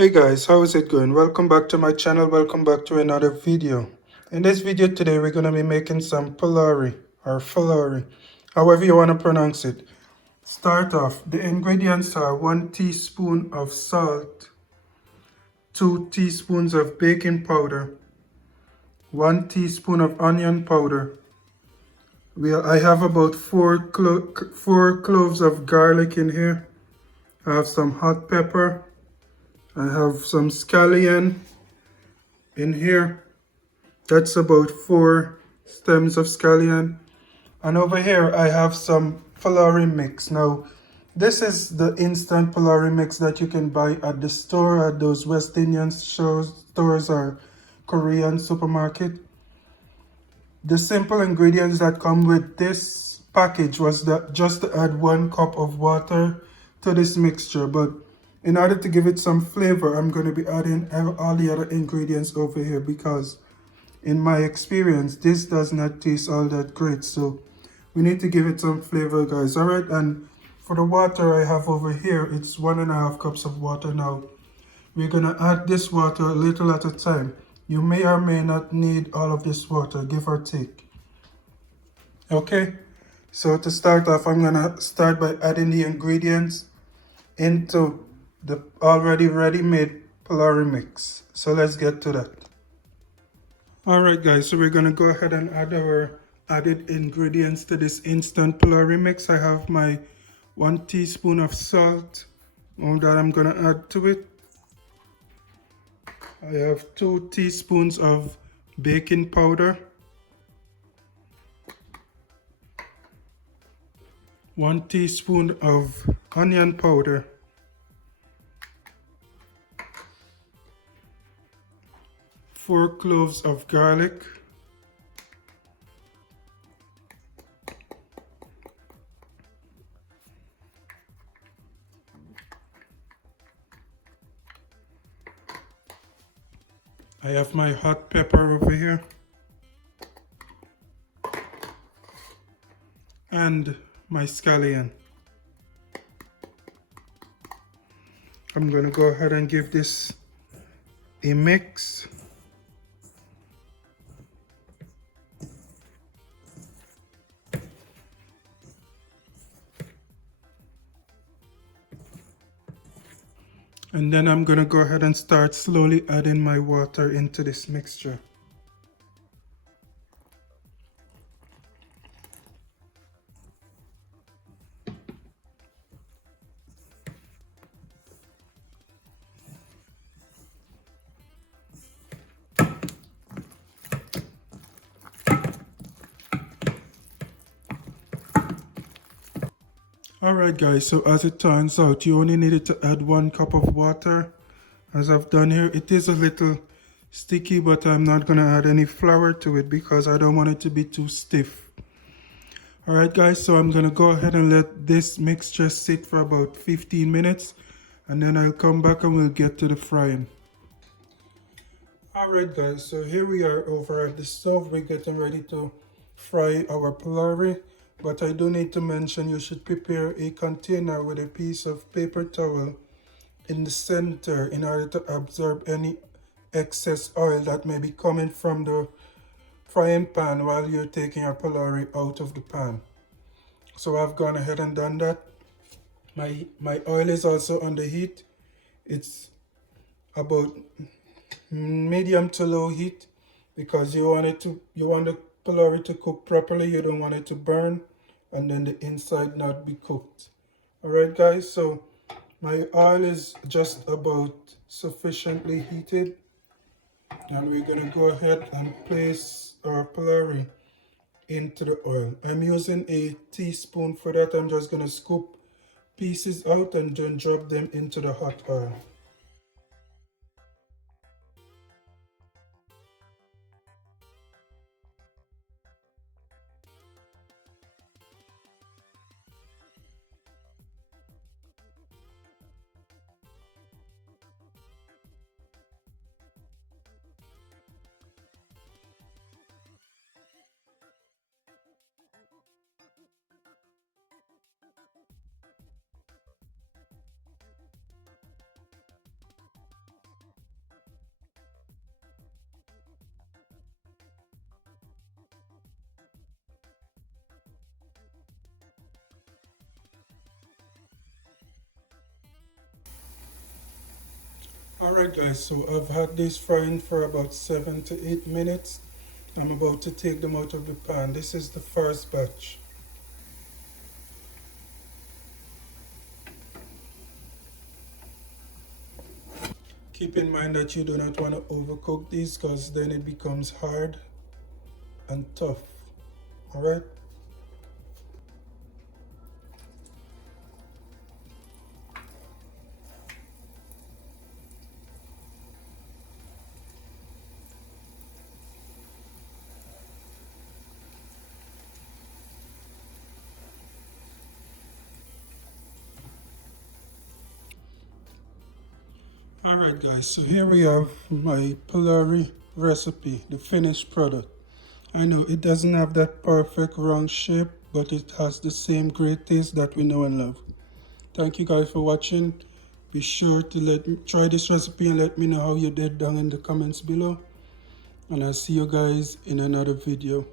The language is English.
Hey guys, how is it going? Welcome back to my channel. Welcome back to another video. In this video today, we're going to be making some Pholourie or Pholourie, however you want to pronounce it. Start off, the ingredients are 1 teaspoon of salt, 2 teaspoons of baking powder, 1 teaspoon of onion powder. I have about 4 cloves of garlic in here. I have some hot pepper. I have some scallion in here. That's about 4 stems of scallion. And over here I have some Pholourie mix. Now this is the instant Pholourie mix that you can buy at the store, at those West Indian stores or Korean supermarket. The simple ingredients that come with this package was that just to add 1 cup of water to this mixture, but in order to give it some flavor, I'm going to be adding all the other ingredients over here because in my experience, this does not taste all that great. So we need to give it some flavor, guys. All right, and for the water I have over here, it's 1.5 cups of water. Now we're gonna add this water a little at a time. You may or may not need all of this water, give or take. Okay, so to start off, I'm gonna start by adding the ingredients into the already ready-made Pholourie mix. So let's get to that. Alright guys, so we're gonna go ahead and add our added ingredients to this instant Pholourie mix. I have my 1 teaspoon of salt, all that I'm gonna add to it. I have 2 teaspoons of baking powder, 1 teaspoon of onion powder, 4 cloves of garlic, I have my hot pepper over here, and my scallion. I'm going to go ahead and give this a mix. And then I'm going to go ahead and start slowly adding my water into this mixture. Alright guys, so as it turns out, you only needed to add 1 cup of water. As I've done here, it is a little sticky, but I'm not going to add any flour to it because I don't want it to be too stiff. Alright guys, so I'm going to go ahead and let this mixture sit for about 15 minutes and then I'll come back and we'll get to the frying. Alright guys, so here we are over at the stove. We're getting ready to fry our Pholourie. But I do need to mention you should prepare a container with a piece of paper towel in the center in order to absorb any excess oil that may be coming from the frying pan while you're taking your Pholourie out of the pan. So I've gone ahead and done that. My oil is also on the heat. It's about medium to low heat because you want the Pholourie to cook properly. You don't want it to burn and then the inside not be cooked. Alright guys, so my oil is just about sufficiently heated and we're gonna go ahead and place our Pholourie into the oil. I'm using a teaspoon for that. I'm just gonna scoop pieces out and then drop them into the hot oil. Alright guys, so I've had this frying for about 7 to 8 minutes. I'm about to take them out of the pan. This is the first batch. Keep in mind that you do not want to overcook these because then it becomes hard and tough. Alright? Alright guys, so here we have my Pholourie recipe, the finished product. I know it doesn't have that perfect round shape, but it has the same great taste that we know and love. Thank you guys for watching. Be sure to try this recipe and let me know how you did down in the comments below. And I'll see you guys in another video.